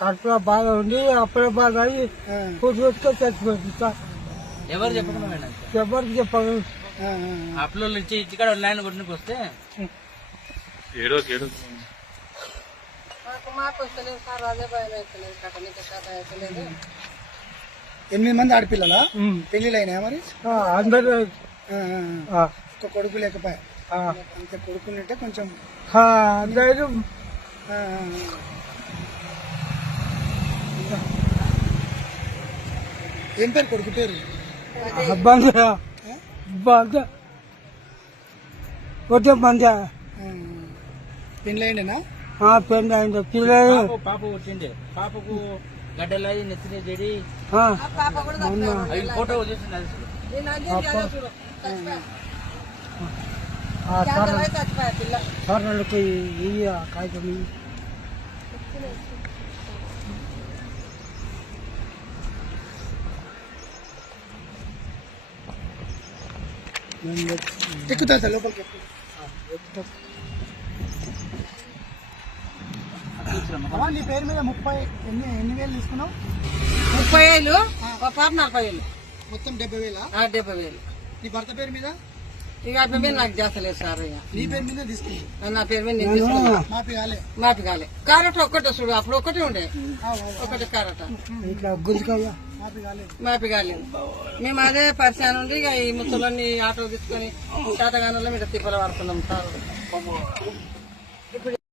కడుపులో బాధ ఉండి అప్పుడే బాధ అయ్యి ఫుడ్ పెట్టుకొని చచ్చిపోయింది సార్. ఎవరు చెప్పకుండా ఎవరికి చెప్పాలి? అప్పులో ఇచ్చి ఇక్కడ ల్యాండ్ కొట్టుకు వస్తే మాకు వస్తలేదు సార్, అదే భయం అవుతలేదు, కట్టనికి కథ అవుతలేదు. 8 మంది ఆడపిల్లలా? పెళ్లిళ్ళు అయినాయా మరి? అందరూ ఒక కొడుకు లేకపోయా? అంత కొడుకులుంటే కొంచెం ధైర్యం. ఏం పేరు కొడుకు పేరు? వచ్చే మంది పెళ్లి అయిండేనా? పెళ్ళి అయింది. పిల్లలు పాప పుట్టిండే, పాపకు గడ్డలయ్యి నెత్తిన చెడి పాప కూడా అవి ఫోటో చూసింది అది చచ్చిపోయా పిల్ల. సార్ వాళ్ళకి కాగితం ఎక్కుతా సార్ లోపలికి నీ పేరు మీద 30 ఎన్ని వేలు తీసుకున్నావు? 30,000, ఒక పాప 40,000, మొత్తం 70,000. 70,000. నీ భర్త పేరు మీద? ఇక ఆ పేరు మీద నాకు చేస్తలేదు సార్. ఇక నీ పేరు మీద తీసుకున్నావు? నా పేరు మీద నేను తీసుకున్నా. మాపి కాలే కారట ఒక్కటే చూడు, అప్పుడు ఒక్కటే ఉండే, ఒకటి కారట ఇట్లా గుంజుకోగా మాపి కాలేదు. మేము అదే పరిచయం నుండి ఇక ఈ ముసలన్నీ ఆటో తీసుకొని శాతగానంలో మీద తిప్పలు పడుతున్నాం సార్.